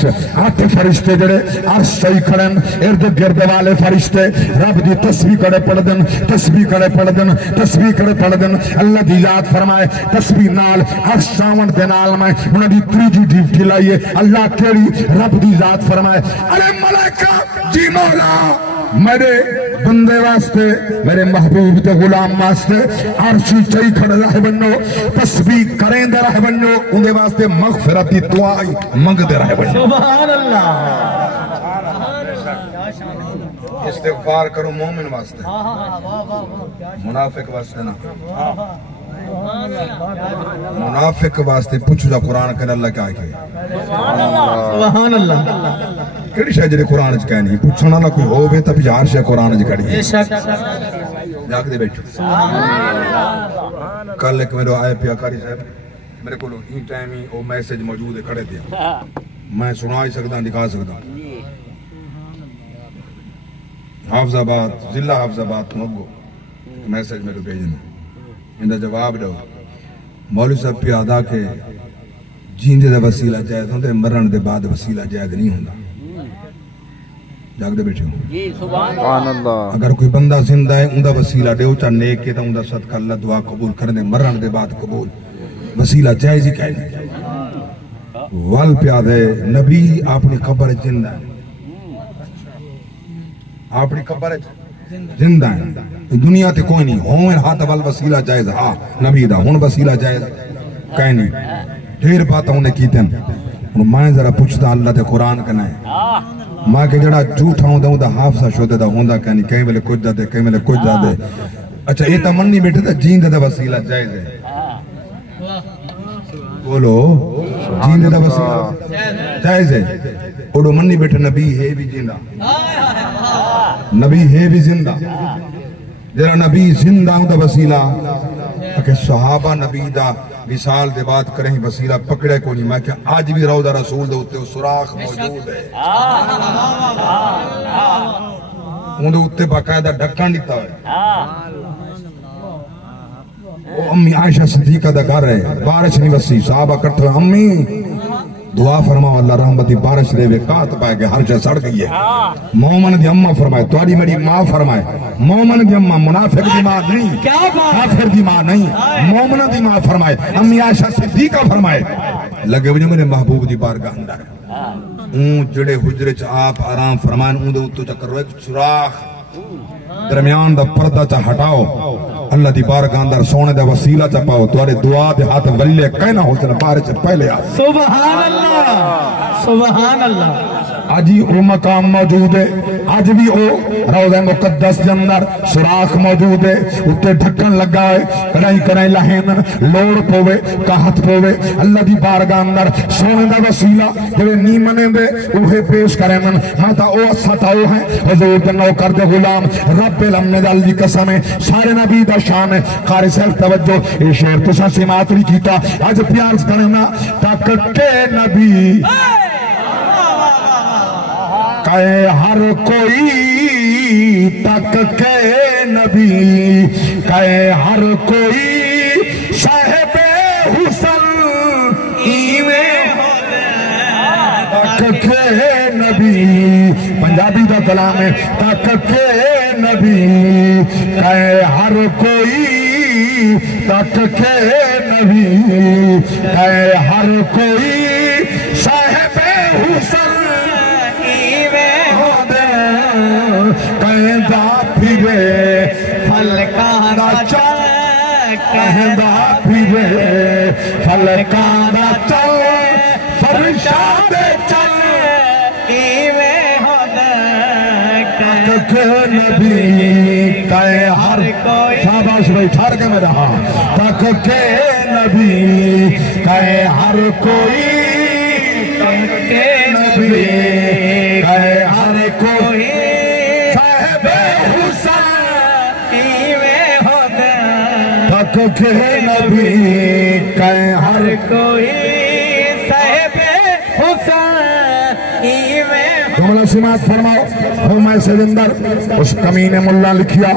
عرش 8 فرشتے جڑے عرش چاہی کھڑن ارد گرد والے فرشتے رب دی تسبیح کڑے پڑھ دن تسبیح کڑے پڑھ دن تسبیح کڑے پڑھ دن اللہ دی یاد فرمائے تسبیح نال عرش چاون دے نال میں انہاں دی تریجی ڈیوٹی لائیے اللہ کیڑی رب دی یاد فرمائے ارے ملائکہ جی مولا میرے بندے واسطے میرے محبوب تے غلام واسطے عرشی چاہی کھڑ رہے بنو تسبیح کریں دے رہے بنو اندے واسطے مغفرت دی دعائی منگ دے رہے بنو سبحان اللہ استغفار کرو مومن واسطے منافق واسطے نا منافق واسطے پوچھو جا قرآن کہنے اللہ کیا ہے سبحان اللہ کیڑی شاہ جڑے قرآن چ کہنی پوچھنا نہ کوئی ہو بے تب یار شاہ قرآن چ کھڑی بے شک جاگ دے بیٹھو کل ایک میرے آئے پیا کاری صاحب میرے کو این ٹائم ہی وہ میسج موجود ہے کھڑے دیا میں سنا ہی سکتا دکھا سکتا حافظ آباد ضلع حافظ آباد تو اگو میسج میرے بھیجنا اندہ جواب دو مولوی صاحب پہ آدھا کہ جیندے دا وسیلہ جائز ہوندے مرن دے بعد وسیلہ جائز نہیں ہوندہ جاگ دے بیٹھے ہوں اگر کوئی بندہ زندہ ہے اندہ وسیلہ دے اچھا نیک ہے تو اندہ صدقہ اللہ دعا قبول کرنے مرن دے بعد قبول وسیلہ جائز ہی کہنے وال پیاد ہے نبی اپنی قبر زندہ ہے اپنی قبر زندہ ہے دنیا تے کوئی نہیں ہون ہاتھ وال وسیلہ جائز ہاں نبی دا ہون وسیلہ جائز کہیں نہیں ڈھیر باتاں انہیں کیتے ہیں میں ذرا پوچھتا اللہ تے قرآن کنا ہے ماں کے جڑا جھوٹا ہوں دا حافظہ شودے دا ہوں دا کہنی کہیں ملے کچھ جا دے کہیں ملے کچھ جا دے اچھا یہ تا منی بیٹھے تا جیندے دا وسیلہ جائز ہے بولو جیندے دا وسیلہ جائز ہے اوڑو منی بیٹھے نبی ہے بھی جیندہ نبی ہے بھی زندہ جرا نبی زندہ ہوں دا وسیلہ کہ صحابہ نبی دا وصال دے بات کریں وسیلہ پکڑے کو نہیں میں کہ آج بھی روضہ رسول دے ہوتے سراخ موجود ہے ان دے ہوتے باقاعدہ ڈھکن دیتا ہے وہ امی عائشہ صدیقہ دا گھر ہے بارش نہیں وسی صحابہ کرتے ہیں امی دعا فرماؤ اللہ رحمتی بارش دے وے کات پائے کہ ہر شے سڑ گئی ہے مومن دی اماں فرمائے تواری میری ماں فرمائے مومن دی اماں منافق دی ماں نہیں کافر دی ماں نہیں مومن دی ماں فرمائے امی عائشہ صدیقہ فرمائے لگے وجہ میرے محبوب دی بارگاہ اندر اون جڑے حجرے چ آپ آرام فرمائیں اون دے اتو چکر ایک سوراخ درمیان دا پردہ چا ہٹاؤ اللہ دی بارگاہ اندر سونے دا وسیلہ چا پاؤ توارے دعا دے ہاتھ ولے کہنا ہو سن بارے سے پہلے آ سبحان اللہ سبحان اللہ آج ہی وہ مقام موجود ہے آج بھی وہ روضہ مقدس کے اندر سراخ موجود ہے اتنے ڈھکن لگا ہے کرائیں لہین لوڑ پوے کہت پوے اللہ دی بارگاہ اندر سونے دا وسیلہ جو نیمنے دے اوہے پیش کریں من ماتا او ستاؤ ہیں حضور کے نوکر دے غلام رب الامن دل دی قسم ہے سارے نبی دا شان ہے قاری صاحب توجہ یہ شعر تو سا سماعت نہیں کیتا آج پیار کرنا تک کے نبی کہے ہر کوئی تک کے نبی کہے ہر کوئی صاحب حسن ایویں تک کے نبی پنجابی دا کلام ہے تک کے نبی کہے ہر کوئی تک کے نبی کہے ہر کوئی صاحب حسن کہندہ پھرے فلکارا چل کہندہ پھرے فلکارا چل فرشاد چل ایویں تک نبی کہے ہر کوئی شاباش بھائی ٹھار کے میں رہا تک کے نبی کہے ہر کوئی تک کے نبی کہے ہر کوئی تک کے نبی کہیں ہر کوئی صاحب حسن جملہ سماعت فرماؤ فرمائے سیدندر اس کمینے ملا لکھیا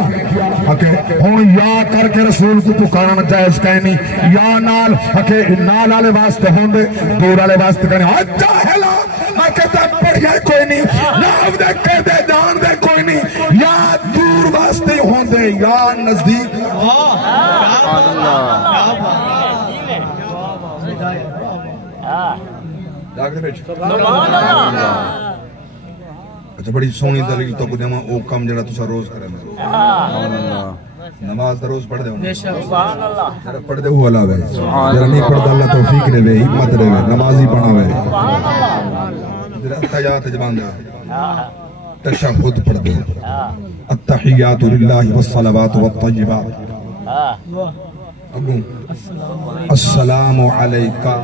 ہون یا کر کے رسول کو پکارنا جائز کہنی یا نال نال آلے واسطے ہون دے دور آلے واسطے کہنی جاہلا دے کہ دے جان دے کوئی نہیں یا دور واسطے ہوں دے یا نزدیک اچھا بڑی سونی دلیل تو کو دیما او کم جڑا تسا روز کرے نماز دا روز پڑھ دے جڑا پڑھ دے وہ علاوہ جڑا نہیں پڑھ دا اللہ توفیق دے وے حکمت دے وے نمازی بنا وے جڑا تحیات جبان دے تشہد پڑھ دے التحیات للہ والصلوات والطیبات السلام علیکہ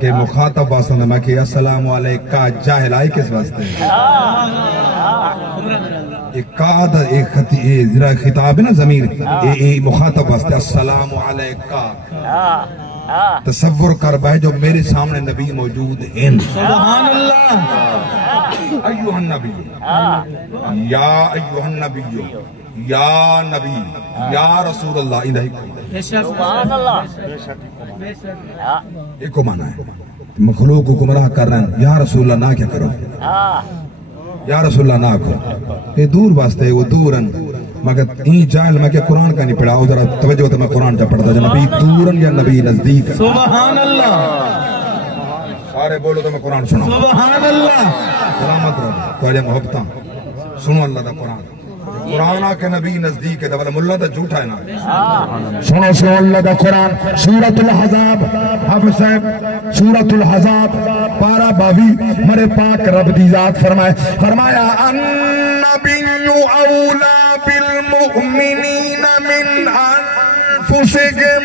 کہ مخاطب واسطہ میں کہ السلام علیکہ جاہل آئی کس واسطے ایک قاد ایک خطاب ہے نا ضمیر مخاطب واسطے السلام علیکہ تصور کر بھائی جو میرے سامنے نبی موجود ہیں سبحان اللہ ایوہ النبی یا ایوہ النبی یا نبی یا رسول اللہ سبحان اللہ ایک کو مانا ہے مخلوق کو گمراہ کر رہے ہیں یا رسول اللہ نہ کیا کرو یا رسول اللہ نہ کرو یہ دور واسطے وہ دورن مگر این جاہل میں کہ قرآن کا نہیں پڑھا ہو ذرا توجہ تو میں قرآن جا پڑھتا جو نبی دورن یا نبی نزدیک سبحان اللہ سارے بولو تو میں قرآن سناؤں سبحان اللہ سلامت رہو تو علیہ محبتاں سنو اللہ دا قرآن قرآن کے نبی نزدیک ہے والا ملہ دا جھوٹا ہے نا سنو سنو اللہ دا قرآن سورۃ الحزاب حافظ صاحب سورۃ الحزاب پارہ 22 مرے پاک رب دی ذات فرمایا النبی اولا بالمؤمنین من انفسهم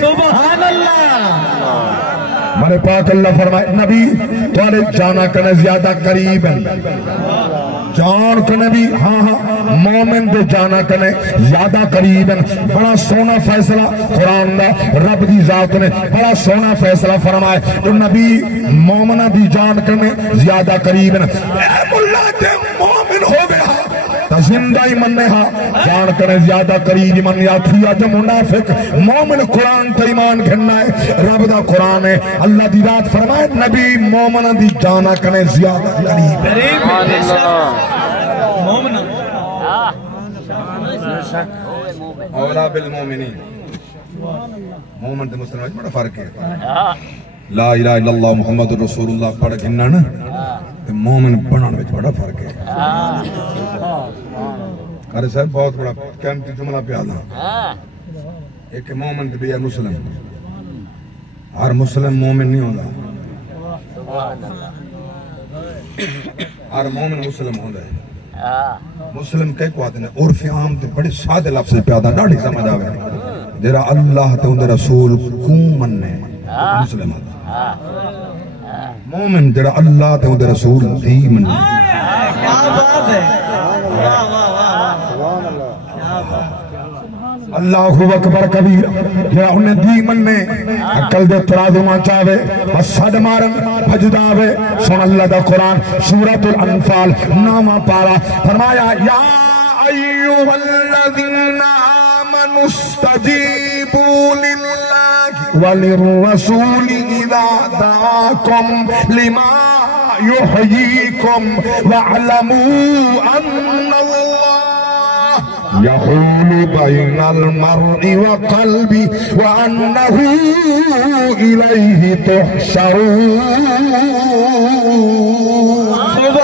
سبحان اللہ مرے پاک اللہ فرمائے نبی تھوڑے جانا کنے زیادہ قریب ہیں جان کنے بھی ہاں مومن دے جانا کنے زیادہ قریب ہیں بڑا سونا فیصلہ قرآن دا رب دی ذات نے بڑا سونا فیصلہ فرمائے تو نبی مومنہ دی جان کنے زیادہ قریب ہیں اے ملا دے مومن ہو گیا زندہ ایمان ہاں جان کرے زیادہ قریب ایمان یا تھیا جو منافق مومن قرآن تا ایمان گھننا ہے رب دا قرآن ہے اللہ دی رات فرمائے نبی مومن دی جانا کرے زیادہ قریب مومن اولا بالمومنین مومن تے مسلمان بڑا فرق ہے لا الہ الا اللہ محمد رسول اللہ پڑھ گھننا نا مومن بنان میں بڑا فرق ہے قاری صاحب بہت بڑا قیمتی جملہ پہ آدھا ایک مومن بھی ہے مسلم ہر مسلم مومن نہیں ہوتا ہر مومن مسلم ہوتا ہے مسلم کئی کو آتے ہیں عرف عام تے بڑے سادے لفظ پہ آدھا ڈاڑی سمجھ آوے جیرا اللہ تے اندر رسول کون مننے مسلم آتا مومن جیرا اللہ تے اندر رسول دی مننے کیا بات ہے اللہ اکبر کبیر یا انہیں دی مننے عقل دے ترازو ماں چاہے صد مارن بھجداوے سن اللہ دا قرآن سورۃ الانفال نامہ پارا فرمایا یا ایوہ الذین آمنوا استجیبوا للہ وللرسول اذا دعاکم لما یحییکم واعلموا ان اللہ يحول بين المرء وقلبه وأنه إليه تحشرون